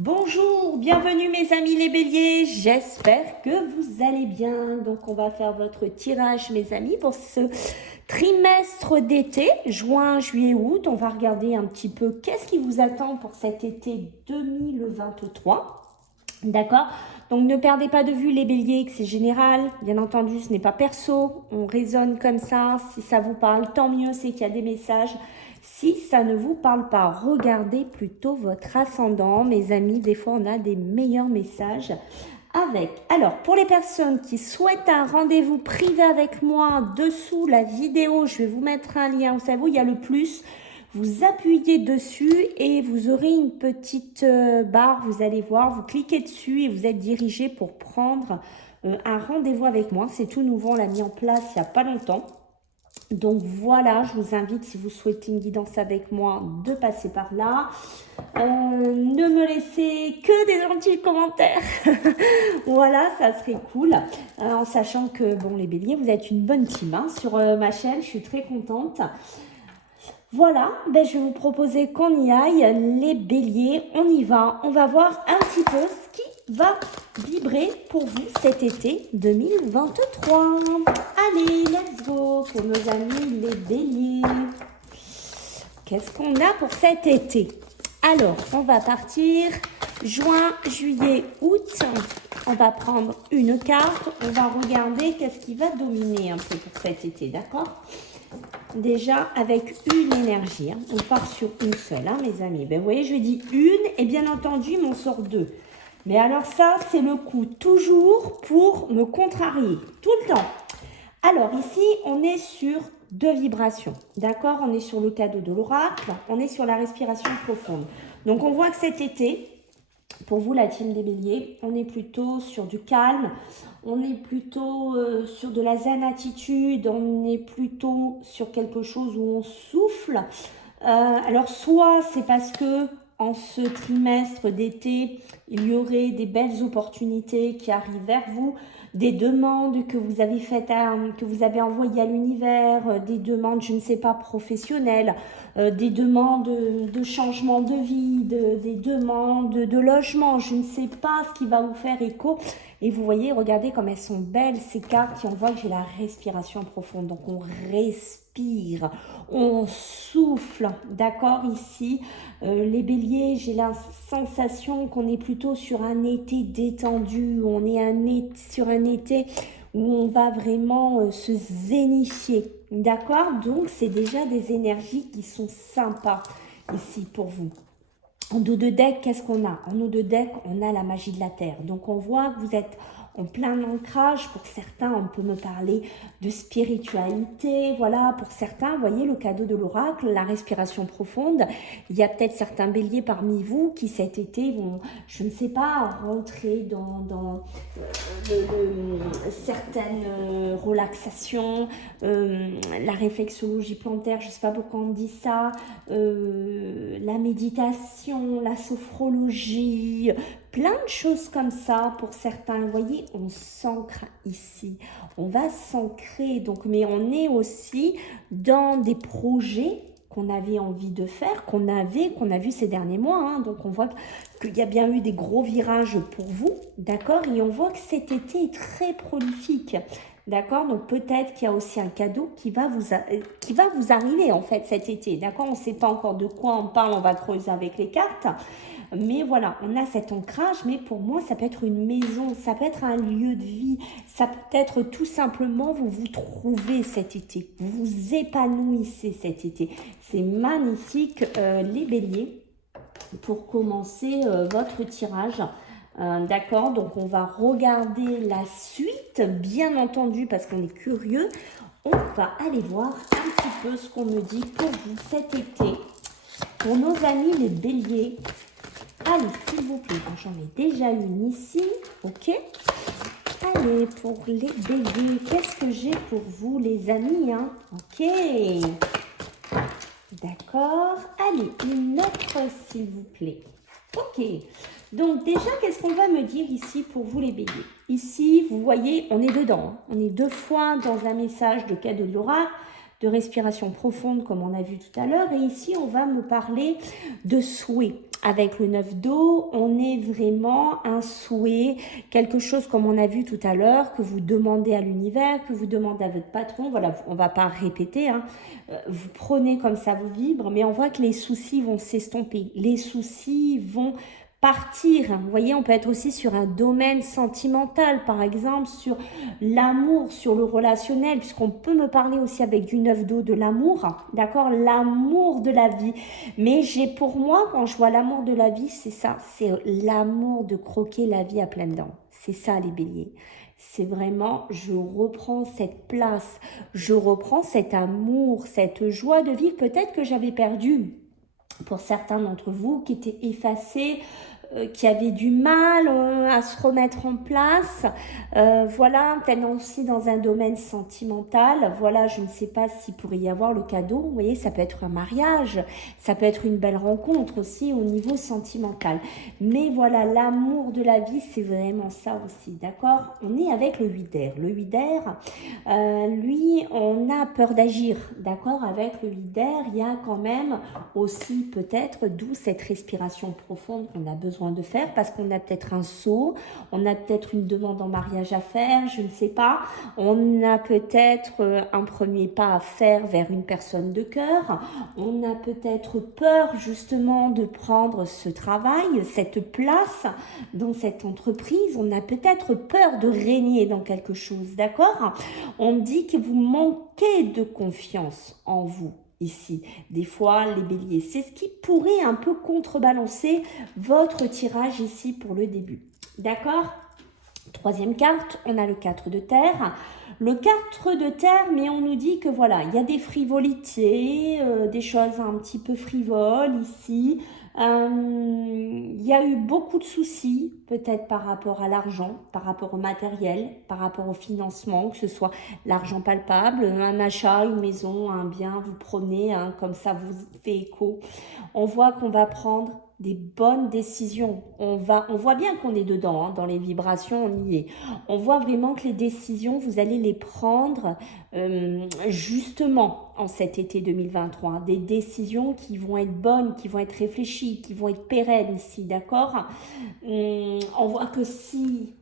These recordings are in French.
Bonjour, bienvenue mes amis les béliers, j'espère que vous allez bien. Donc on va faire votre tirage mes amis pour ce trimestre d'été, juin, juillet, août. On va regarder un petit peu qu'est-ce qui vous attend pour cet été 2023. D'accord? Donc ne perdez pas de vue les béliers que c'est général, bien entendu ce n'est pas perso, on raisonne comme ça, si ça vous parle tant mieux, c'est qu'il y a des messages. Si ça ne vous parle pas, regardez plutôt votre ascendant, mes amis, des fois on a des meilleurs messages avec. Alors pour les personnes qui souhaitent un rendez-vous privé avec moi, dessous la vidéo, je vais vous mettre un lien, vous savez, il y a le plus. Vous appuyez dessus et vous aurez une petite barre, vous allez voir, vous cliquez dessus et vous êtes dirigé pour prendre un rendez-vous avec moi. C'est tout nouveau, on l'a mis en place il n'y a pas longtemps. Donc voilà, je vous invite, si vous souhaitez une guidance avec moi, de passer par là. Ne me laissez que des gentils commentaires. Voilà, ça serait cool. En sachant que, bon, les béliers, vous êtes une bonne team hein, sur ma chaîne. Je suis très contente. Voilà, je vais vous proposer qu'on y aille. Les béliers, on y va. On va voir un petit peu ce qui va vibrer pour vous cet été 2023. Allez, let's go pour nos amis les béliers. Qu'est-ce qu'on a pour cet été? Alors, on va partir juin, juillet, août. On va prendre une carte. On va regarder qu'est-ce qui va dominer un peu pour cet été, d'accord? Déjà avec une énergie, hein. On part sur une seule, hein, mes amis. Vous voyez, je dis une et bien entendu, il m'en sort deux. Mais alors ça, c'est le coup toujours pour me contrarier, tout le temps. Alors ici, on est sur deux vibrations, d'accord? On est sur le cadeau de l'oracle, on est sur la respiration profonde. Donc on voit que cet été, pour vous, la team des béliers, on est plutôt sur du calme, on est plutôt sur de la zen attitude, on est plutôt sur quelque chose où on souffle. Alors soit c'est parce que en ce trimestre d'été, il y aurait des belles opportunités qui arrivent vers vous, des demandes que vous avez faites, que vous avez envoyées à l'univers, des demandes, je ne sais pas, professionnelles, des demandes de changement de vie, des demandes de logement, je ne sais pas ce qui va vous faire écho. Et vous voyez, regardez comme elles sont belles ces cartes qui envoient que j'ai la respiration profonde. Donc on respire, on souffle, d'accord ici. Les béliers, j'ai la sensation qu'on est plutôt sur un été détendu, on est sur un été où on va vraiment se zénifier, d'accord? Donc c'est déjà des énergies qui sont sympas ici pour vous. En dos de deck, qu'est-ce qu'on a? En dos de deck, on a la magie de la terre. Donc on voit que vous êtes en plein ancrage. Pour certains, on peut me parler de spiritualité. Voilà, pour certains, vous voyez le cadeau de l'oracle, la respiration profonde. Il y a peut-être certains béliers parmi vous qui cet été vont, je ne sais pas, rentrer dans certaines relaxations, la réflexologie plantaire, je ne sais pas pourquoi on dit ça, la méditation, la sophrologie, plein de choses comme ça pour certains. Vous voyez, on s'ancre ici, on va s'ancrer, donc, mais on est aussi dans des projets qu'on avait envie de faire, qu'on a vu ces derniers mois, hein. Donc on voit qu'il y a bien eu des gros virages pour vous, d'accord? Et on voit que cet été est très prolifique. D'accord, donc peut-être qu'il y a aussi un cadeau qui va vous arriver en fait cet été. D'accord, on ne sait pas encore de quoi on parle, on va creuser avec les cartes. Mais voilà, on a cet ancrage, mais pour moi, ça peut être une maison, ça peut être un lieu de vie, ça peut être tout simplement, vous vous trouvez cet été, vous vous épanouissez cet été. C'est magnifique, les béliers, pour commencer votre tirage. D'accord, donc on va regarder la suite, bien entendu, parce qu'on est curieux. On va aller voir un petit peu ce qu'on me dit pour vous cet été. Pour nos amis les béliers, allez, s'il vous plaît, j'en ai déjà une ici, ok? Allez, pour les béliers, qu'est-ce que j'ai pour vous les amis, hein? Ok, d'accord, allez, une autre s'il vous plaît. Ok, donc déjà, qu'est-ce qu'on va me dire ici pour vous les béliers? Ici, vous voyez, on est dedans. Hein. On est deux fois dans un message de cadeau de l'oracle, de respiration profonde comme on a vu tout à l'heure. Et ici, on va me parler de souhait. avec le 9 d'eau, on est vraiment un souhait, quelque chose comme on a vu tout à l'heure, que vous demandez à l'univers, que vous demandez à votre patron. Voilà, on va pas répéter, hein. Vous prenez comme ça vous vibre, mais on voit que les soucis vont s'estomper. Les soucis vont partir. Vous voyez, on peut être aussi sur un domaine sentimental, par exemple, sur l'amour, sur le relationnel, puisqu'on peut me parler aussi avec du 9 d'eau de l'amour, d'accord? L'amour de la vie. Mais pour moi, quand je vois l'amour de la vie, c'est ça, c'est l'amour de croquer la vie à pleines dents. C'est ça, les béliers. C'est vraiment, je reprends cette place, je reprends cet amour, cette joie de vivre, peut-être que j'avais perdu pour certains d'entre vous, qui étaient effacés, qui avaient du mal à se remettre en place. Voilà, peut-être aussi dans un domaine sentimental. Voilà, je ne sais pas s'il pourrait y avoir le cadeau. Vous voyez, ça peut être un mariage, ça peut être une belle rencontre aussi au niveau sentimental. Mais voilà, l'amour de la vie, c'est vraiment ça aussi, d'accord? On est avec le 8 d'air. Le 8 d'air, lui, on a peur d'agir, d'accord? Avec le 8 d'air, il y a quand même aussi peut-être, d'où cette respiration profonde qu'on a besoin de faire, parce qu'on a peut-être un saut, on a peut-être une demande en mariage à faire, je ne sais pas, on a peut-être un premier pas à faire vers une personne de cœur, on a peut-être peur justement de prendre ce travail, cette place dans cette entreprise, on a peut-être peur de régner dans quelque chose, d'accord? On dit que vous manquez de confiance en vous. Ici, des fois, les béliers, c'est ce qui pourrait un peu contrebalancer votre tirage ici pour le début. D'accord? Troisième carte, on a le 4 de terre. Le 4 de terre, mais on nous dit que voilà, il y a des frivolités, des choses un petit peu frivoles ici. Il y a eu beaucoup de soucis, peut-être par rapport à l'argent, par rapport au matériel, par rapport au financement, que ce soit l'argent palpable, un achat, une maison, un bien, vous prenez, hein, comme ça vous fait écho. On voit qu'on va prendre des bonnes décisions. On voit bien qu'on est dedans, hein, dans les vibrations, on y est. On voit vraiment que les décisions, vous allez les prendre justement en cet été 2023. Des décisions qui vont être bonnes, qui vont être réfléchies, qui vont être pérennes ici, d'accord? On voit que si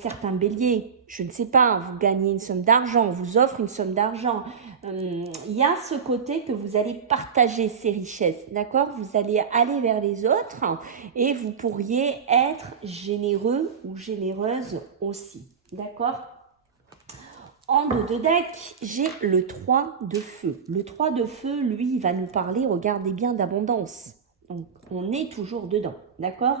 certains béliers, je ne sais pas, vous gagnez une somme d'argent, on vous offre une somme d'argent, il y a ce côté que vous allez partager ces richesses, d'accord? Vous allez aller vers les autres et vous pourriez être généreux ou généreuse aussi, d'accord? En dos de deck, j'ai le 3 de feu. Le 3 de feu, lui, il va nous parler, regardez bien, d'abondance. Donc, on est toujours dedans, d'accord?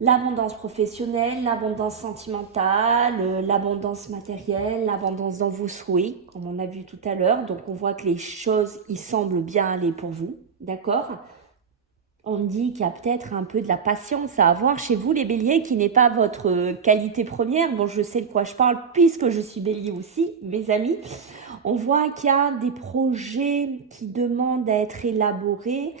L'abondance professionnelle, l'abondance sentimentale, l'abondance matérielle, l'abondance dans vos souhaits, comme on a vu tout à l'heure. Donc, on voit que les choses, ils semblent bien aller pour vous, d'accord? On dit qu'il y a peut-être un peu de la patience à avoir chez vous, les béliers, qui n'est pas votre qualité première. Bon, je sais de quoi je parle, puisque je suis bélier aussi, mes amis. On voit qu'il y a des projets qui demandent à être élaborés,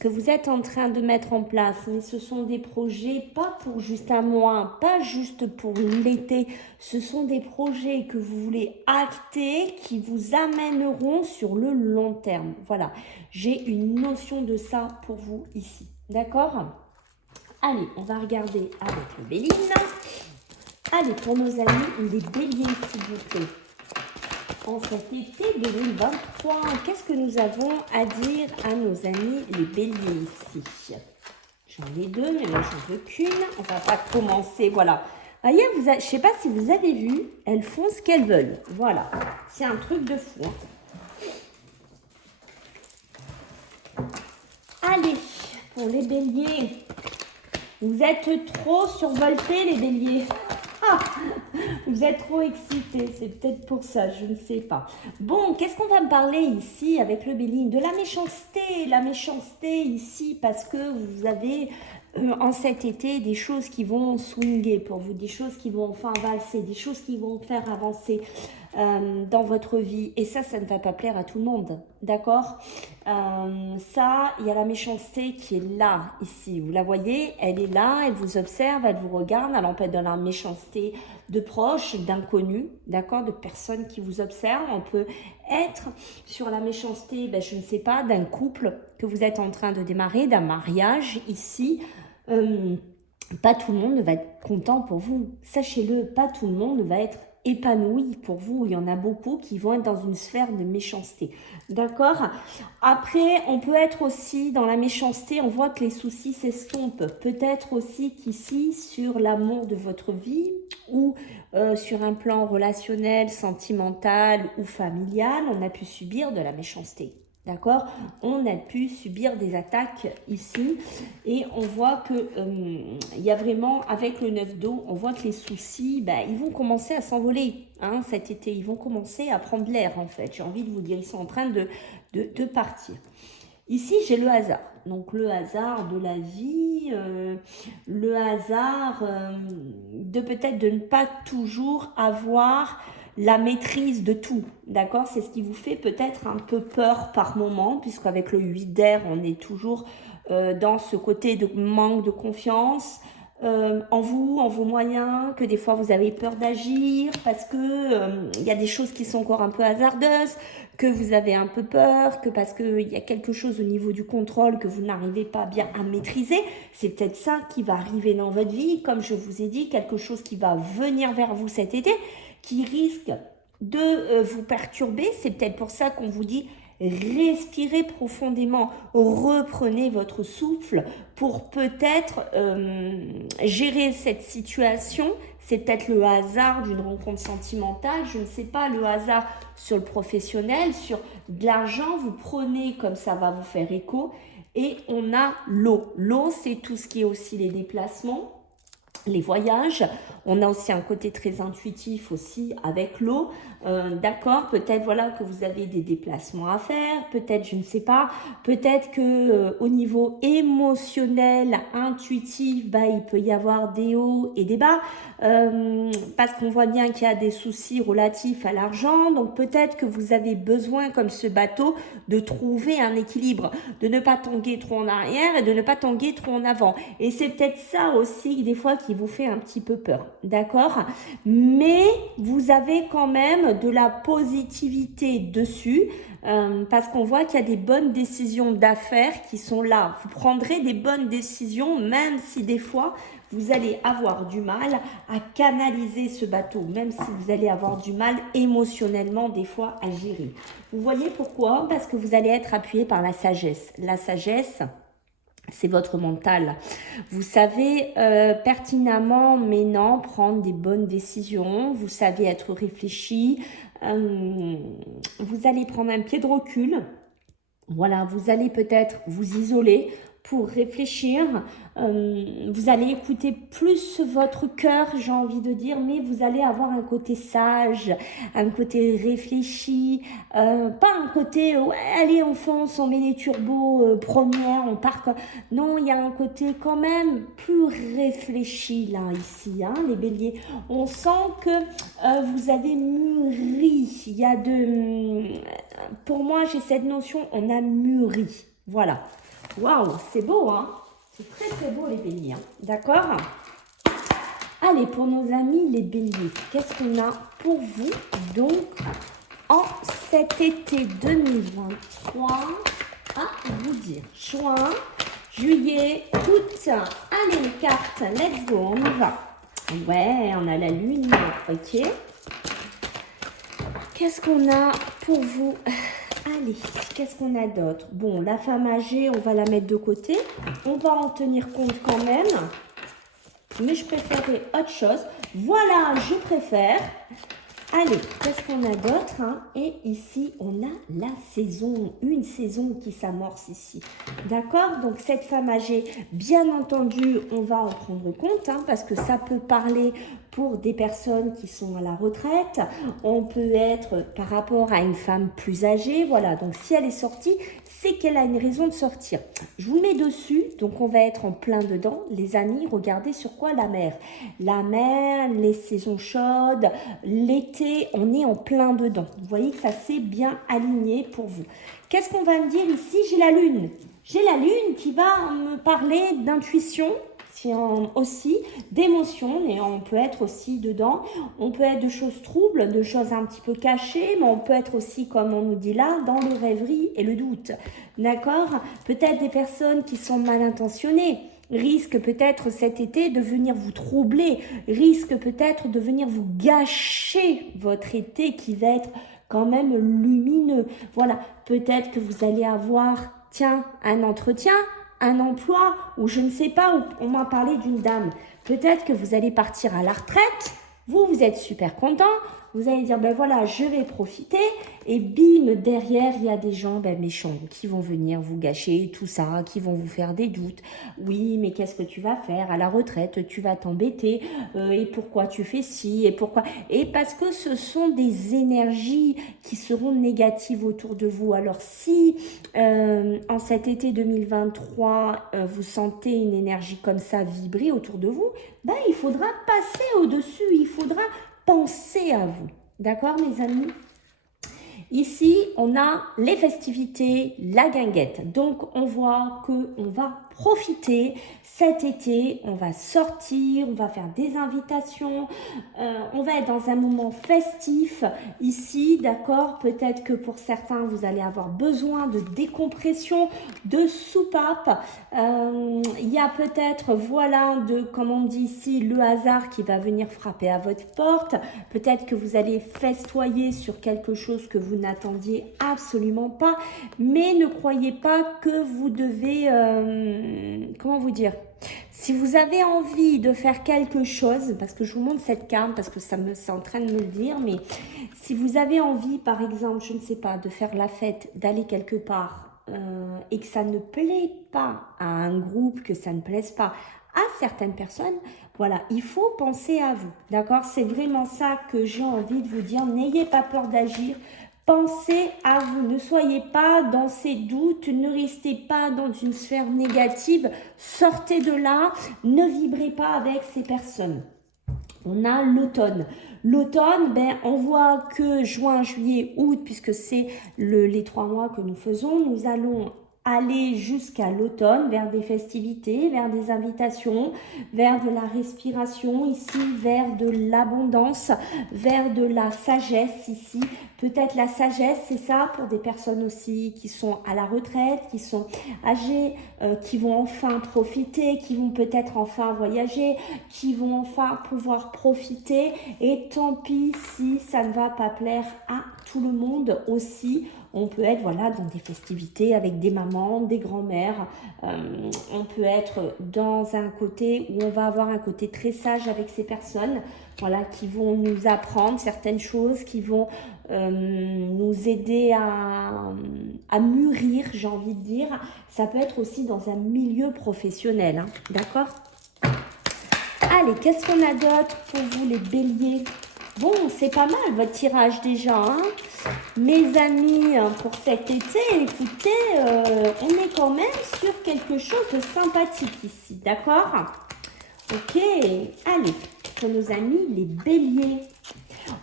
que vous êtes en train de mettre en place, mais ce sont des projets pas pour juste un mois, pas juste pour l'été, ce sont des projets que vous voulez acter, qui vous amèneront sur le long terme. Voilà, j'ai une notion de ça pour vous ici, d'accord? Allez, on va regarder avec le Béline. Allez, pour nos amis, les béliers, s'il vous plaît. En cet été 2023, qu'est-ce que nous avons à dire à nos amis les béliers ici? J'en ai deux, mais moi j'en veux qu'une. On va pas commencer, voilà. Voyez, je ne sais pas si vous avez vu, elles font ce qu'elles veulent. Voilà, c'est un truc de fou. Hein. Allez, pour les béliers, vous êtes trop survoltés les béliers. Vous êtes trop excités, c'est peut-être pour ça, je ne sais pas. Bon, qu'est-ce qu'on va me parler ici avec le Béline? De la méchanceté ici, parce que vous avez en cet été des choses qui vont swinger pour vous, des choses qui vont enfin valser, des choses qui vont faire avancer. dans votre vie. Et ça ne va pas plaire à tout le monde. D'accord? Ça, il y a la méchanceté qui est là, ici. Vous la voyez? Elle est là, elle vous observe, elle vous regarde. Elle peut être dans la méchanceté de proches, d'inconnus, d'accord? De personnes qui vous observent. On peut être sur la méchanceté, je ne sais pas, d'un couple que vous êtes en train de démarrer, d'un mariage, ici. Pas tout le monde va être content pour vous. Sachez-le, pas tout le monde va être épanoui pour vous. Il y en a beaucoup qui vont être dans une sphère de méchanceté. D'accord? Après, on peut être aussi dans la méchanceté. On voit que les soucis s'estompent. Peut-être aussi qu'ici, sur l'amour de votre vie ou sur un plan relationnel, sentimental ou familial, on a pu subir de la méchanceté. D'accord? On a pu subir des attaques ici et on voit que il y a vraiment, avec le 9 d'eau, on voit que les soucis, ils vont commencer à s'envoler cet été. Ils vont commencer à prendre l'air en fait. J'ai envie de vous dire, ils sont en train de partir. Ici, j'ai le hasard. Donc, le hasard de la vie, le hasard de peut-être de ne pas toujours avoir la maîtrise de tout, d'accord? C'est ce qui vous fait peut-être un peu peur par moment, puisqu'avec le 8 d'air, on est toujours dans ce côté de manque de confiance en vous, en vos moyens, que des fois vous avez peur d'agir, parce que y a des choses qui sont encore un peu hasardeuses, que vous avez un peu peur, que parce qu'il y a quelque chose au niveau du contrôle que vous n'arrivez pas bien à maîtriser. C'est peut-être ça qui va arriver dans votre vie, comme je vous ai dit, quelque chose qui va venir vers vous cet été, qui risque de vous perturber. C'est peut-être pour ça qu'on vous dit respirez profondément, reprenez votre souffle pour peut-être gérer cette situation. C'est peut-être le hasard d'une rencontre sentimentale, je ne sais pas, le hasard sur le professionnel, sur de l'argent, vous prenez comme ça va vous faire écho. Et on a l'eau. L'eau, c'est tout ce qui est aussi les déplacements, les voyages. On a aussi un côté très intuitif aussi avec l'eau. D'accord, peut-être voilà que vous avez des déplacements à faire, peut-être je ne sais pas, peut-être que au niveau émotionnel, intuitif, il peut y avoir des hauts et des bas, parce qu'on voit bien qu'il y a des soucis relatifs à l'argent. Donc peut-être que vous avez besoin, comme ce bateau, de trouver un équilibre, de ne pas tanguer trop en arrière et de ne pas tanguer trop en avant. Et c'est peut-être ça aussi des fois qui vous fait un petit peu peur, d'accord? Mais vous avez quand même de la positivité dessus, parce qu'on voit qu'il y a des bonnes décisions d'affaires qui sont là. Vous prendrez des bonnes décisions, même si des fois vous allez avoir du mal à canaliser ce bateau, même si vous allez avoir du mal émotionnellement des fois à gérer. Vous voyez pourquoi? Parce que vous allez être appuyé par la sagesse. La sagesse, c'est votre mental. Vous savez pertinemment maintenant prendre des bonnes décisions. Vous savez être réfléchi. Vous allez prendre un pied de recul. Voilà, vous allez peut-être vous isoler pour réfléchir. Vous allez écouter plus votre cœur, j'ai envie de dire, mais vous allez avoir un côté sage, un côté réfléchi, pas un côté ouais, allez on fonce, on met les turbos première, on part quoi. Non, il y a un côté quand même plus réfléchi là ici, les béliers. On sent que vous avez mûri. Il y a pour moi j'ai cette notion, on a mûri. Voilà. Waouh, c'est beau, c'est très très beau les béliers, d'accord? Allez, pour nos amis les béliers, qu'est-ce qu'on a pour vous donc en cet été 2023 à vous dire? Juin, juillet, août. Allez les cartes, let's go, on y va. Ouais, on a la lune, ok. Qu'est-ce qu'on a pour vous? Allez, qu'est-ce qu'on a d'autre? Bon, la femme âgée, on va la mettre de côté. On va en tenir compte quand même. Mais je préférais autre chose. Voilà, je préfère. Allez, qu'est-ce qu'on a d'autre? Et ici, on a la saison. Une saison qui s'amorce ici. D'accord? Donc, cette femme âgée, bien entendu, on va en prendre compte. Parce que ça peut parler pour des personnes qui sont à la retraite. On peut être par rapport à une femme plus âgée. Voilà, donc si elle est sortie, c'est qu'elle a une raison de sortir. Je vous mets dessus, donc on va être en plein dedans. Les amis, regardez sur quoi la mer. La mer, les saisons chaudes, l'été, on est en plein dedans. Vous voyez que ça s'est bien aligné pour vous. Qu'est-ce qu'on va me dire ici? J'ai la lune. J'ai la lune qui va me parler d'intuition, aussi d'émotions, et on peut être aussi dedans, on peut être de choses troubles, de choses un petit peu cachées, mais on peut être aussi, comme on nous dit là, dans le rêverie et le doute, d'accord? Peut-être des personnes qui sont mal intentionnées, risquent peut-être cet été de venir vous troubler, risquent peut-être de venir vous gâcher votre été qui va être quand même lumineux. Voilà, peut-être que vous allez avoir, tiens, un entretien, un emploi, ou je ne sais pas, où on m'a parlé d'une dame. Peut-être que vous allez partir à la retraite, vous êtes super content, vous allez dire, ben voilà, je vais profiter, et bim, derrière, il y a des gens méchants qui vont venir vous gâcher tout ça, qui vont vous faire des doutes. Oui, mais qu'est-ce que tu vas faire à la retraite? Tu vas t'embêter, et pourquoi tu fais ci, et pourquoi? Et parce que ce sont des énergies qui seront négatives autour de vous. Alors si en cet été 2023, vous sentez une énergie comme ça vibrer autour de vous, ben, il faudra passer au-dessus, il faudra penser à vous. D'accord, mes amis? Ici, on a les festivités, la guinguette. Donc, on voit qu'on va profiter cet été, on va sortir, on va faire des invitations, on va être dans un moment festif ici, d'accord? Peut-être que pour certains, vous allez avoir besoin de décompression, de soupape. Il y a peut-être, voilà, comme on dit ici, le hasard qui va venir frapper à votre porte. Peut-être que vous allez festoyer sur quelque chose que vous n'attendiez absolument pas, mais ne croyez pas que vous devez, comment vous dire, si vous avez envie de faire quelque chose, parce que je vous montre cette carte, parce que c'est en train de me le dire, mais si vous avez envie, par exemple, je ne sais pas, de faire la fête, d'aller quelque part, et que ça ne plaît pas à un groupe, que ça ne plaise pas à certaines personnes, voilà, il faut penser à vous, d'accord? C'est vraiment ça que j'ai envie de vous dire. N'ayez pas peur d'agir. Pensez à vous. Ne soyez pas dans ces doutes. Ne restez pas dans une sphère négative. Sortez de là. Ne vibrez pas avec ces personnes. On a l'automne. L'automne, on voit que juin, juillet, août, puisque c'est les 3 mois que nous faisons, nous allons aller jusqu'à l'automne, vers des festivités, vers des invitations, vers de la respiration ici, vers de l'abondance, vers de la sagesse ici. Peut-être la sagesse, c'est ça pour des personnes aussi qui sont à la retraite, qui sont âgées, qui vont enfin profiter, qui vont peut-être enfin voyager, qui vont enfin pouvoir profiter. Et tant pis si ça ne va pas plaire à tout le monde aussi. On peut être voilà, dans des festivités avec des mamans, des grands-mères. On peut être dans un côté où on va avoir un côté très sage avec ces personnes, voilà, qui vont nous apprendre certaines choses, qui vont nous aider à mûrir, j'ai envie de dire. Ça peut être aussi dans un milieu professionnel, hein, d'accord? Allez, qu'est-ce qu'on a d'autre pour vous les béliers? Bon, c'est pas mal votre tirage déjà, hein. Mes amis, pour cet été, écoutez, on est quand même sur quelque chose de sympathique ici, d'accord? Ok, allez, pour nos amis les béliers.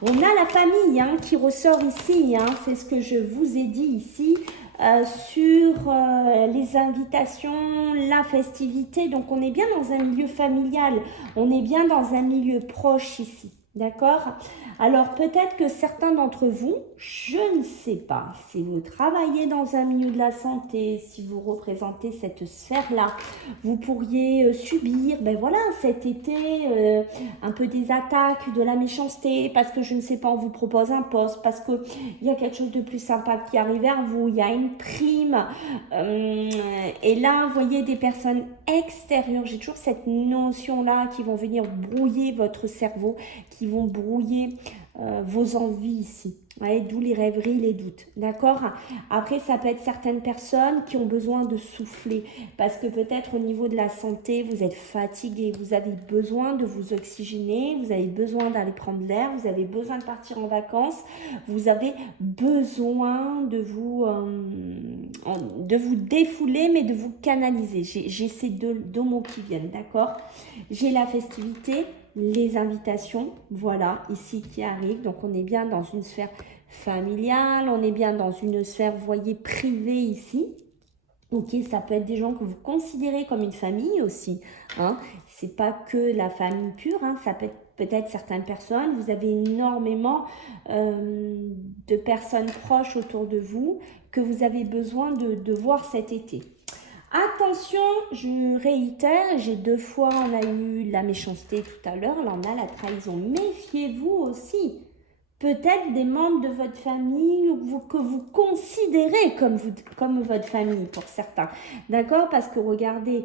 On a la famille qui ressort ici, c'est ce que je vous ai dit ici. Sur les invitations, la festivité, donc on est bien dans un milieu familial, on est bien dans un milieu proche ici. D'accord? Alors, peut-être que certains d'entre vous, je ne sais pas, si vous travaillez dans un milieu de la santé, si vous représentez cette sphère-là, vous pourriez subir, voilà, cet été, un peu des attaques, de la méchanceté, parce que je ne sais pas, on vous propose un poste, parce qu'il y a quelque chose de plus sympa qui arrive vers vous, il y a une prime. Et là, vous voyez des personnes extérieures, j'ai toujours cette notion-là qui vont venir brouiller votre cerveau, qui vont brouiller vos envies ici. Ouais, d'où les rêveries, les doutes. D'accord? Après, ça peut être certaines personnes qui ont besoin de souffler parce que peut-être au niveau de la santé, vous êtes fatigué, vous avez besoin de vous oxygéner, vous avez besoin d'aller prendre l'air, vous avez besoin de partir en vacances, vous avez besoin de vous défouler, mais de vous canaliser. J'ai ces deux mots qui viennent, d'accord? J'ai la festivité, les invitations, voilà, ici qui arrivent. Donc, on est bien dans une sphère familiale, on est bien dans une sphère, vous voyez, privée ici. Ok, ça peut être des gens que vous considérez comme une famille aussi. Hein. C'est pas que la famille pure, hein, ça peut être peut-être certaines personnes. Vous avez énormément de personnes proches autour de vous que vous avez besoin de voir cet été. Attention, je réitère, j'ai 2 fois, on a eu la méchanceté tout à l'heure, là on a la trahison. Méfiez-vous aussi. Peut-être des membres de votre famille que vous considérez comme votre famille pour certains. D'accord? Parce que regardez,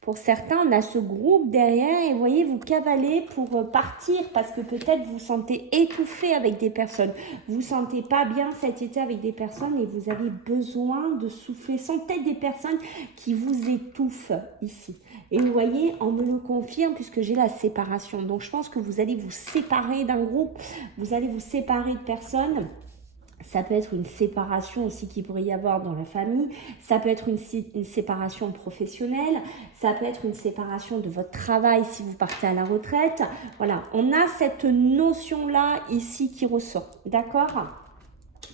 pour certains, on a ce groupe derrière et vous voyez, vous cavalez pour partir parce que peut-être vous vous sentez étouffé avec des personnes. Vous ne vous sentez pas bien cet été avec des personnes et vous avez besoin de souffler. Ce sont peut-être des personnes qui vous étouffent ici. Et vous voyez, on me le confirme puisque j'ai la séparation. Donc, je pense que vous allez vous séparer d'un groupe, vous allez vous séparer de personnes. Ça peut être une séparation aussi qu'il pourrait y avoir dans la famille. Ça peut être une séparation professionnelle. Ça peut être une séparation de votre travail si vous partez à la retraite. Voilà, on a cette notion-là ici qui ressort. D'accord ?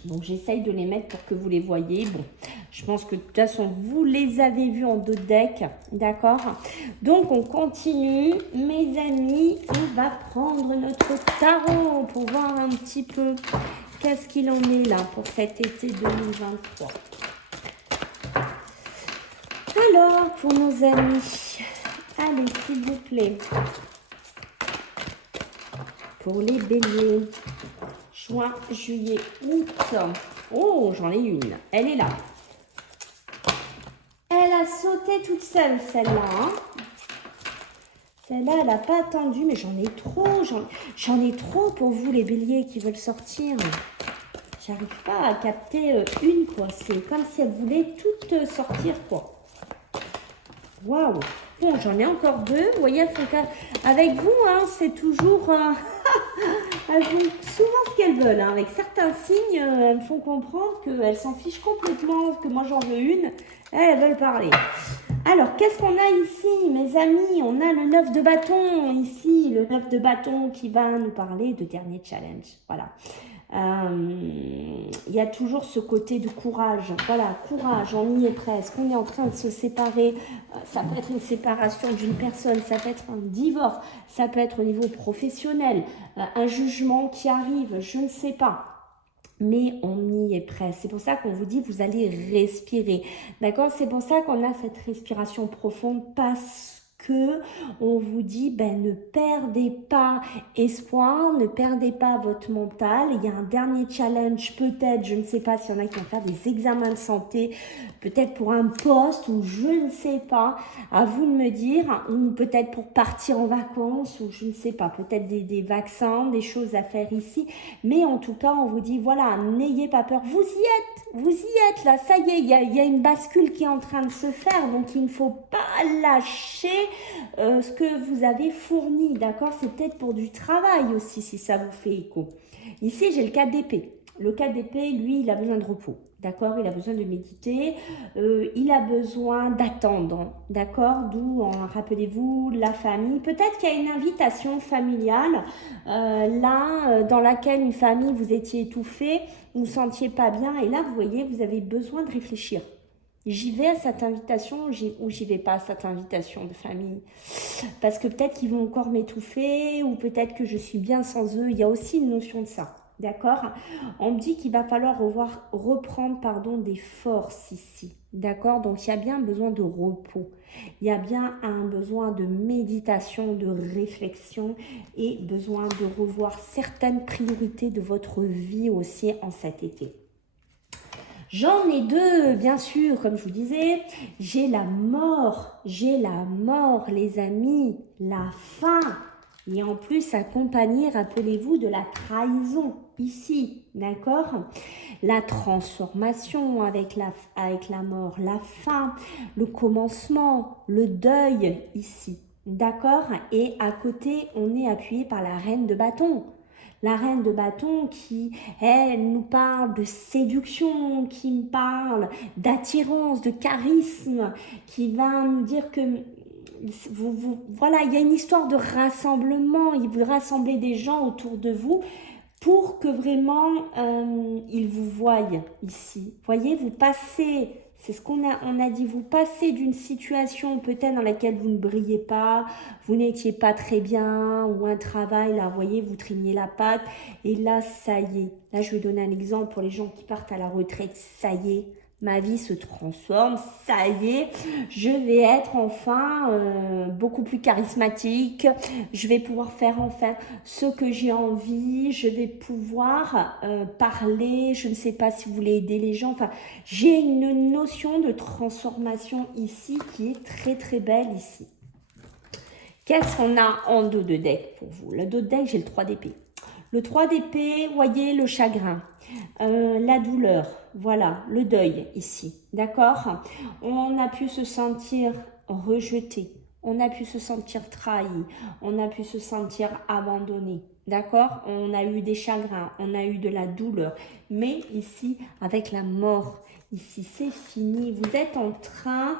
Donc, j'essaye de les mettre pour que vous les voyez. Bon, je pense que de toute façon, vous les avez vus en 2 decks. D'accord? Donc, on continue. Mes amis, on va prendre notre tarot pour voir un petit peu qu'est-ce qu'il en est là pour cet été 2023. Alors, pour nos amis, allez, s'il vous plaît. Pour les béliers. Juin, juillet, août. Oh, j'en ai une. Elle est là. Elle a sauté toute seule, celle-là. Hein. Celle-là, elle n'a pas attendu, mais j'en ai trop. J'en ai trop pour vous, les béliers qui veulent sortir. J'arrive pas à capter une, quoi. C'est comme si elle voulait toutes sortir, quoi. Waouh. Bon, j'en ai encore 2. Vous voyez, elles font avec vous, hein, c'est toujours... elles font souvent ce qu'elles veulent. Hein. Avec certains signes, elles me font comprendre qu'elles s'en fichent complètement, que moi j'en veux une. Elles veulent parler. Alors, qu'est-ce qu'on a ici, mes amis? On a le 9 de bâton ici. Le 9 de bâton qui va nous parler de dernier challenge. Voilà. Il y a toujours ce côté de courage. Voilà, courage, on y est presque. On est en train de se séparer. Ça peut être une séparation d'une personne, ça peut être un divorce, ça peut être au niveau professionnel, un jugement qui arrive, je ne sais pas. Mais on y est presque. C'est pour ça qu'on vous dit, vous allez respirer. D'accord? C'est pour ça qu'on a cette respiration profonde parce que on vous dit, ben, ne perdez pas espoir, ne perdez pas votre mental. Il y a un dernier challenge, peut-être, je ne sais pas s'il y en a qui vont faire des examens de santé, peut-être pour un poste ou je ne sais pas, à vous de me dire, ou peut-être pour partir en vacances ou je ne sais pas, peut-être des vaccins, des choses à faire ici. Mais en tout cas, on vous dit, voilà, n'ayez pas peur, vous y êtes là, ça y est, il y a une bascule qui est en train de se faire, donc il ne faut pas lâcher ce que vous avez fourni, d'accord? C'est peut-être pour du travail aussi, si ça vous fait écho. Ici, j'ai le 4 d'épée. Le 4 d'épée, lui, il a besoin de repos, d'accord? Il a besoin de méditer, il a besoin d'attendre, d'accord? D'où, rappelez-vous, la famille. Peut-être qu'il y a une invitation familiale, dans laquelle une famille, vous étiez étouffé, vous ne vous sentiez pas bien, et là, vous voyez, vous avez besoin de réfléchir. J'y vais à cette invitation ou j'y vais pas à cette invitation de famille? Parce que peut-être qu'ils vont encore m'étouffer ou peut-être que je suis bien sans eux. Il y a aussi une notion de ça. D'accord? On me dit qu'il va falloir reprendre des forces ici. D'accord? Donc, il y a bien besoin de repos. Il y a bien un besoin de méditation, de réflexion et besoin de revoir certaines priorités de votre vie aussi en cet été. J'en ai 2, bien sûr, comme je vous disais. J'ai la mort, les amis, la fin. Et en plus, accompagné, rappelez-vous, de la trahison ici, d'accord? La transformation avec la mort, la fin, le commencement, le deuil ici, d'accord? Et à côté, on est appuyé par la reine de bâton. La reine de bâton qui, elle, nous parle de séduction, qui me parle d'attirance, de charisme, qui va nous dire que voilà, il y a une histoire de rassemblement, il veut rassembler des gens autour de vous pour que vraiment ils vous voient ici. Voyez, vous passez, c'est ce qu'on a dit, vous passez d'une situation peut-être dans laquelle vous ne brillez pas, vous n'étiez pas très bien, ou un travail, là, vous voyez, vous trignez la patte, et là, ça y est. Là, je vais donner un exemple pour les gens qui partent à la retraite, ça y est. Ma vie se transforme, ça y est, je vais être enfin beaucoup plus charismatique, je vais pouvoir faire enfin ce que j'ai envie, je vais pouvoir parler, je ne sais pas si vous voulez aider les gens, enfin j'ai une notion de transformation ici qui est très très belle ici. Qu'est-ce qu'on a en dos de deck pour vous? Le dos de deck, j'ai le 3 d'épée. Le 3 d'épée, voyez le chagrin, la douleur, voilà, le deuil ici, d'accord? On a pu se sentir rejeté, on a pu se sentir trahi, on a pu se sentir abandonné, d'accord? On a eu des chagrins, on a eu de la douleur, mais ici, avec la mort, ici, c'est fini. Vous êtes en train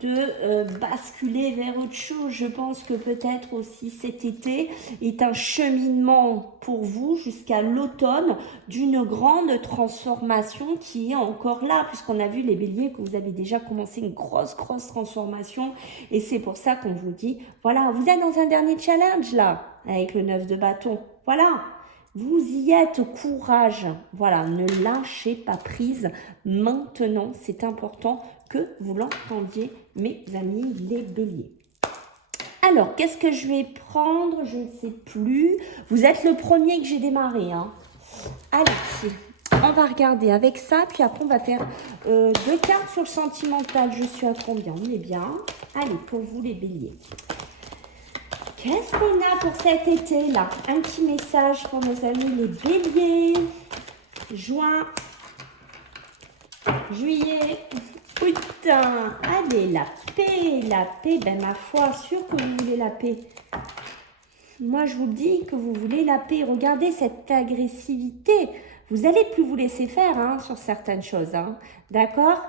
de basculer vers autre chose. Je pense que peut-être aussi cet été est un cheminement pour vous jusqu'à l'automne d'une grande transformation qui est encore là, puisqu'on a vu les béliers que vous avez déjà commencé une grosse transformation. Et c'est pour ça qu'on vous dit, voilà, vous êtes dans un dernier challenge là, avec le 9 de bâton. Voilà. Vous y êtes, courage. Voilà, ne lâchez pas prise. Maintenant, c'est important que vous l'entendiez, mes amis les béliers. Alors, qu'est-ce que je vais prendre? Je ne sais plus. Vous êtes le premier que j'ai démarré. Hein. Allez, on va regarder avec ça. Puis après, on va faire 2 cartes sur le sentimental. Je suis à combien? On est bien. Allez, pour vous les béliers. Qu'est-ce qu'on a pour cet été-là? Un petit message pour nos amis les béliers. Juin, juillet. Putain, allez, la paix, ben ma foi, sûr que vous voulez la paix. Moi, je vous dis que vous voulez la paix. Regardez cette agressivité. Vous n'allez plus vous laisser faire hein, sur certaines choses, hein, d'accord?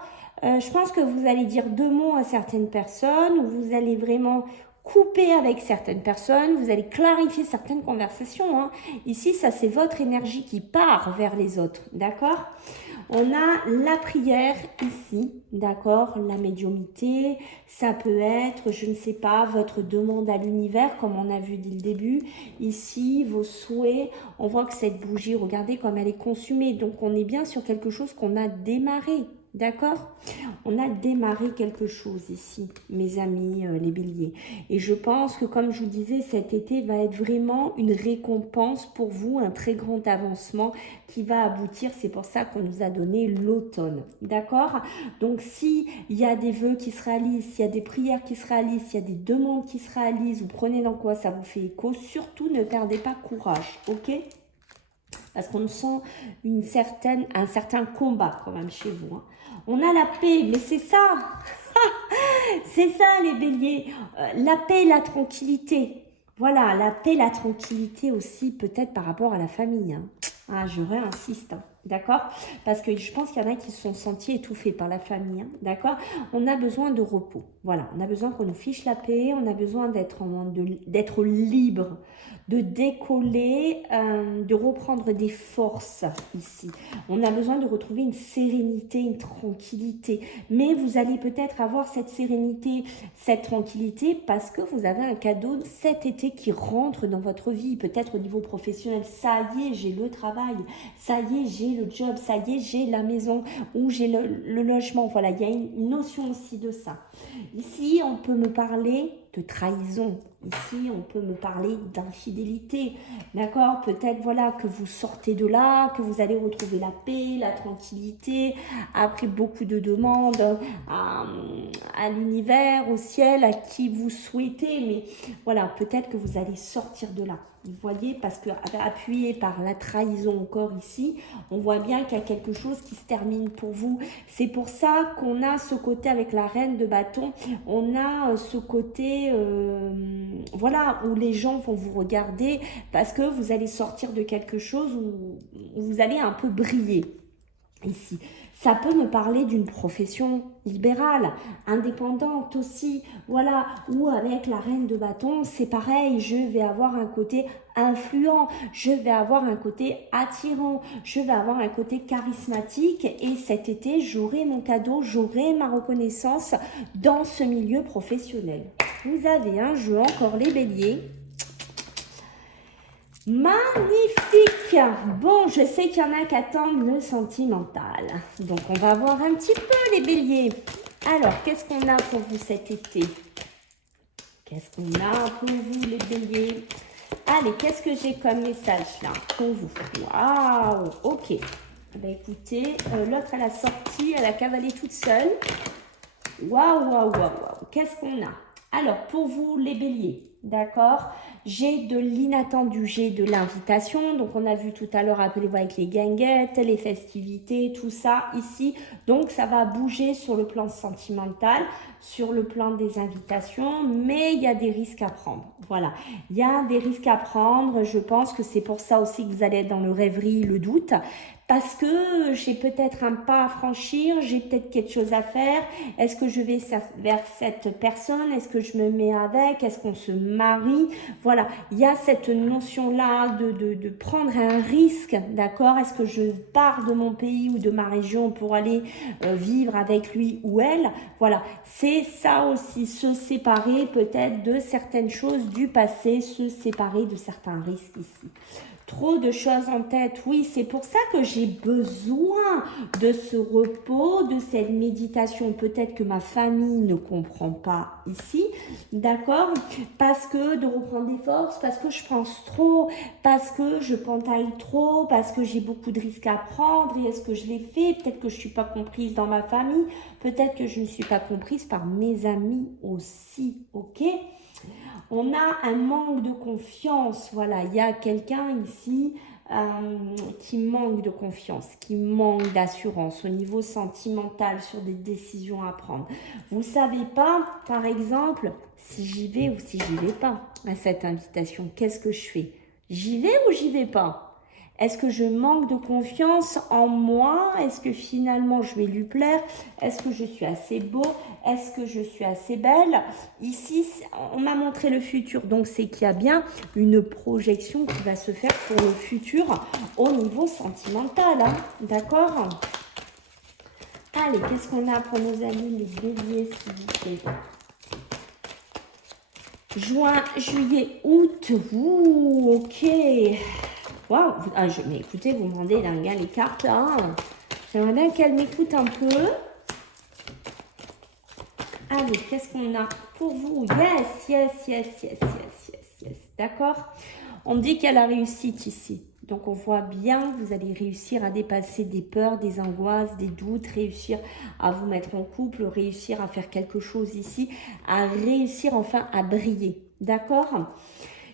Je pense que vous allez dire 2 mots à certaines personnes, ou vous allez vraiment couper avec certaines personnes, vous allez clarifier certaines conversations. Hein. Ici, ça c'est votre énergie qui part vers les autres, d'accord? On a la prière ici, d'accord? La médiumnité, ça peut être, je ne sais pas, votre demande à l'univers, comme on a vu dès le début. Ici, vos souhaits, on voit que cette bougie, regardez comme elle est consumée. Donc, on est bien sur quelque chose qu'on a démarré. D'accord? On a démarré quelque chose ici, mes amis les béliers. Et je pense que, comme je vous disais, cet été va être vraiment une récompense pour vous, un très grand avancement qui va aboutir. C'est pour ça qu'on nous a donné l'automne. D'accord? Donc, s'il y a des vœux qui se réalisent, s'il y a des prières qui se réalisent, s'il y a des demandes qui se réalisent, vous prenez dans quoi ça vous fait écho. Surtout, ne perdez pas courage. Ok? Parce qu'on sent un certain combat quand même chez vous. Hein. On a la paix, mais c'est ça. C'est ça les béliers. La paix, la tranquillité. Voilà, la paix, la tranquillité aussi peut-être par rapport à la famille. Hein. Ah, je réinsiste. Hein. D'accord? Parce que je pense qu'il y en a qui se sont sentis étouffés par la famille. Hein, d'accord? On a besoin de repos. Voilà, on a besoin qu'on nous fiche la paix. On a besoin d'être libre, de décoller, de reprendre des forces ici. On a besoin de retrouver une sérénité, une tranquillité. Mais vous allez peut-être avoir cette sérénité, cette tranquillité parce que vous avez un cadeau cet été qui rentre dans votre vie. Peut-être au niveau professionnel. Ça y est, j'ai le travail. Ça y est, j'ai le job. Ça y est, j'ai la maison ou j'ai le logement. Voilà, il y a une notion aussi de ça. Ici, on peut me parler de trahison. Ici, on peut me parler d'infidélité, d'accord? Peut-être, voilà, que vous sortez de là, que vous allez retrouver la paix, la tranquillité, après beaucoup de demandes à l'univers, au ciel, à qui vous souhaitez. Mais voilà, peut-être que vous allez sortir de là. Vous voyez, parce que appuyé par la trahison encore ici, on voit bien qu'il y a quelque chose qui se termine pour vous. C'est pour ça qu'on a ce côté avec la reine de bâton, on a ce côté, voilà, où les gens vont vous regarder parce que vous allez sortir de quelque chose où vous allez un peu briller ici. Ça peut me parler d'une profession libérale, indépendante aussi, voilà, ou avec la reine de bâton, c'est pareil, je vais avoir un côté influent, je vais avoir un côté attirant, je vais avoir un côté charismatique et cet été, j'aurai mon cadeau, j'aurai ma reconnaissance dans ce milieu professionnel. Vous avez un jeu encore les béliers. Magnifique! Bon, je sais qu'il y en a qui attendent le sentimental. Donc, on va voir un petit peu les béliers. Alors, qu'est-ce qu'on a pour vous cet été? Qu'est-ce qu'on a pour vous les béliers? Allez, qu'est-ce que j'ai comme message là pour vous? Waouh! Ok. Ben, écoutez, l'autre, elle a sorti, elle a cavalé toute seule. Waouh, waouh, waouh, waouh. Qu'est-ce qu'on a? Alors, pour vous, les béliers, d'accord? J'ai de l'inattendu, j'ai de l'invitation. Donc, on a vu tout à l'heure, rappelez-vous, avec les guinguettes, les festivités, tout ça ici. Donc, ça va bouger sur le plan sentimental, sur le plan des invitations, mais il y a des risques à prendre. Voilà, il y a des risques à prendre. Je pense que c'est pour ça aussi que vous allez être dans le rêverie, le doute. Parce que j'ai peut-être un pas à franchir, j'ai peut-être quelque chose à faire. Est-ce que je vais vers cette personne? Est-ce que je me mets avec? Est-ce qu'on se marie? Voilà, il y a cette notion-là de prendre un risque, d'accord? Est-ce que je pars de mon pays ou de ma région pour aller vivre avec lui ou elle? Voilà, c'est ça aussi, se séparer peut-être de certaines choses du passé, se séparer de certains risques ici. Trop de choses en tête, oui, c'est pour ça que j'ai besoin de ce repos, de cette méditation. Peut-être que ma famille ne comprend pas ici, d'accord? Parce que de reprendre des forces, parce que je pense trop, parce que je pentaille trop, parce que j'ai beaucoup de risques à prendre. Et est-ce que je l'ai fait? Peut-être que je ne suis pas comprise dans ma famille, peut-être que je ne suis pas comprise par mes amis aussi, ok? On a un manque de confiance, voilà, il y a quelqu'un ici qui manque de confiance, qui manque d'assurance au niveau sentimental sur des décisions à prendre. Vous ne savez pas, par exemple, si j'y vais ou si j'y vais pas à cette invitation, qu'est-ce que je fais? J'y vais ou j'y vais pas? Est-ce que je manque de confiance en moi? Est-ce que finalement je vais lui plaire? Est-ce que je suis assez beau? Est-ce que je suis assez belle? Ici, on m'a montré le futur, donc c'est qu'il y a bien une projection qui va se faire pour le futur au niveau sentimental, hein, d'accord? Allez, qu'est-ce qu'on a pour nos amis les béliers, s'il vous plaît? Juin, juillet, août, ouh, ok. Waouh, mais écoutez, vous me rendez dingue, les cartes là. J'aimerais bien qu'elle m'écoute un peu. Allez, qu'est-ce qu'on a pour vous? Yes, yes, yes, yes, yes, yes, yes. D'accord? On me dit qu'il y a la réussite ici. Donc, on voit bien, vous allez réussir à dépasser des peurs, des angoisses, des doutes, réussir à vous mettre en couple, réussir à faire quelque chose ici, à réussir enfin à briller. D'accord?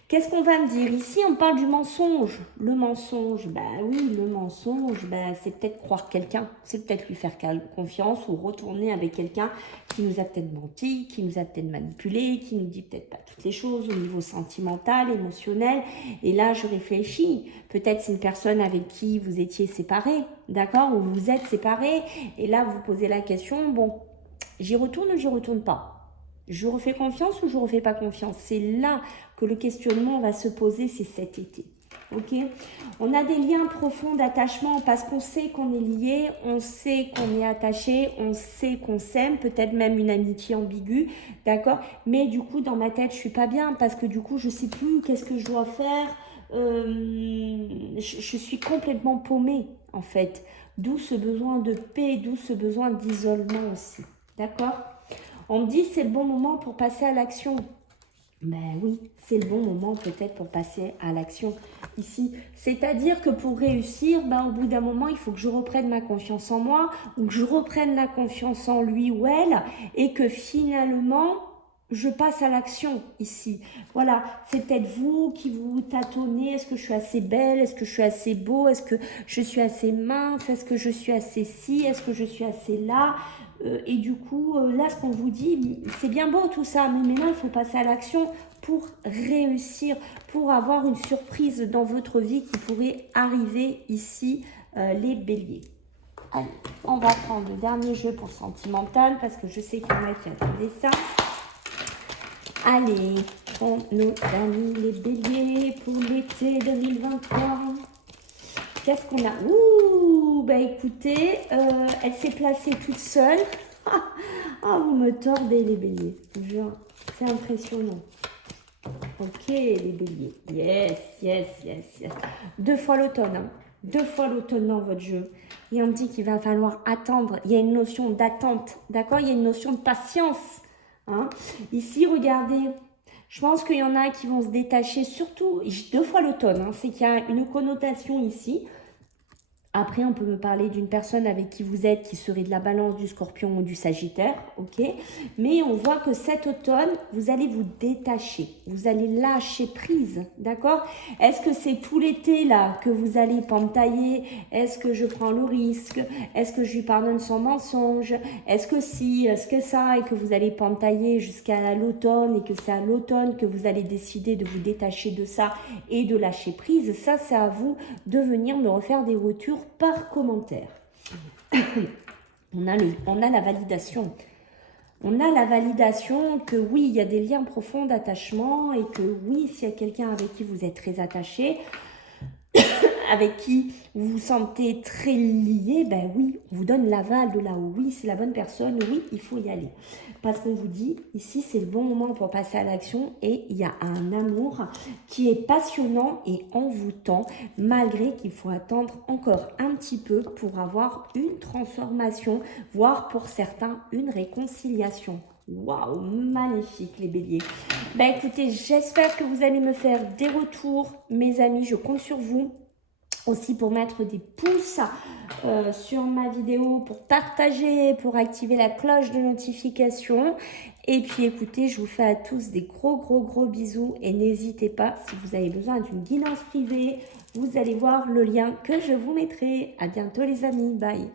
Qu'est-ce qu'on va me dire? Ici, on parle du mensonge. Le mensonge, ben oui, le mensonge, ben, c'est peut-être croire quelqu'un, c'est peut-être lui faire confiance ou retourner avec quelqu'un qui nous a peut-être menti, qui nous a peut-être manipulé, qui nous dit peut-être pas toutes les choses au niveau sentimental, émotionnel. Et là, je réfléchis. Peut-être c'est une personne avec qui vous étiez séparés, d'accord? Ou vous êtes séparés. Et là, vous posez la question, bon, j'y retourne ou j'y retourne pas? Je refais confiance ou je ne refais pas confiance? C'est là que le questionnement va se poser, c'est cet été. Ok? On a des liens profonds d'attachement parce qu'on sait qu'on est lié, on sait qu'on est attaché, on sait qu'on s'aime, peut-être même une amitié ambiguë, d'accord? Mais du coup, dans ma tête, je suis pas bien parce que du coup, je sais plus qu'est-ce que je dois faire. Je suis complètement paumée, en fait. D'où ce besoin de paix, d'où ce besoin d'isolement aussi. D'accord? On me dit c'est le bon moment pour passer à l'action. Ben oui, c'est le bon moment peut-être pour passer à l'action ici. C'est-à-dire que pour réussir, ben, au bout d'un moment, il faut que je reprenne ma confiance en moi ou que je reprenne la confiance en lui ou elle et que finalement, je passe à l'action ici. Voilà, c'est peut-être vous qui vous tâtonnez. Est-ce que je suis assez belle? Est-ce que je suis assez beau? Est-ce que je suis assez mince? Est-ce que je suis assez ci? Est-ce que je suis assez là? Et du coup, là, ce qu'on vous dit, c'est bien beau tout ça, mais maintenant, il faut passer à l'action pour réussir, pour avoir une surprise dans votre vie qui pourrait arriver ici, les béliers. Allez, on va prendre le dernier jeu pour sentimental, parce que je sais qu'il y en a qui attendaient ça. Allez, pour nos amis les béliers, pour l'été 2023. Qu'est-ce qu'on a? Ouh, bah écoutez, elle s'est placée toute seule. Ah, vous me tordez les béliers. Genre, c'est impressionnant. Ok, les béliers. Yes, yes, yes, yes. 2 fois l'automne. Hein. 2 fois l'automne dans votre jeu. Et on me dit qu'il va falloir attendre. Il y a une notion d'attente. D'accord? Il y a une notion de patience. Hein. Ici, regardez. Je pense qu'il y en a qui vont se détacher, surtout 2 fois l'automne. Hein, c'est qu'il y a une connotation ici. Après, on peut me parler d'une personne avec qui vous êtes, qui serait de la balance, du scorpion ou du sagittaire, ok? Mais on voit que cet automne, vous allez vous détacher, vous allez lâcher prise, d'accord? Est-ce que c'est tout l'été, là, que vous allez pentailler? Est-ce que je prends le risque? Est-ce que je lui pardonne son mensonge? Est-ce que si, est-ce que ça, et que vous allez pentailler jusqu'à l'automne, et que c'est à l'automne que vous allez décider de vous détacher de ça et de lâcher prise? Ça, c'est à vous de venir me refaire des retours par commentaire. on a la validation. On a la validation que oui, il y a des liens profonds d'attachement et que oui, s'il y a quelqu'un avec qui vous êtes très attaché, avec qui vous vous sentez très lié, ben oui, on vous donne l'aval de là où oui, c'est la bonne personne, oui, il faut y aller. Parce qu'on vous dit, ici, c'est le bon moment pour passer à l'action et il y a un amour qui est passionnant et envoûtant, malgré qu'il faut attendre encore un petit peu pour avoir une transformation, voire pour certains, une réconciliation. Waouh, magnifique les béliers. Ben écoutez, j'espère que vous allez me faire des retours, mes amis, je compte sur vous. Aussi pour mettre des pouces sur ma vidéo, pour partager, pour activer la cloche de notification. Et puis écoutez, je vous fais à tous des gros bisous et n'hésitez pas, si vous avez besoin d'une guidance privée, vous allez voir le lien que je vous mettrai. À bientôt les amis, bye.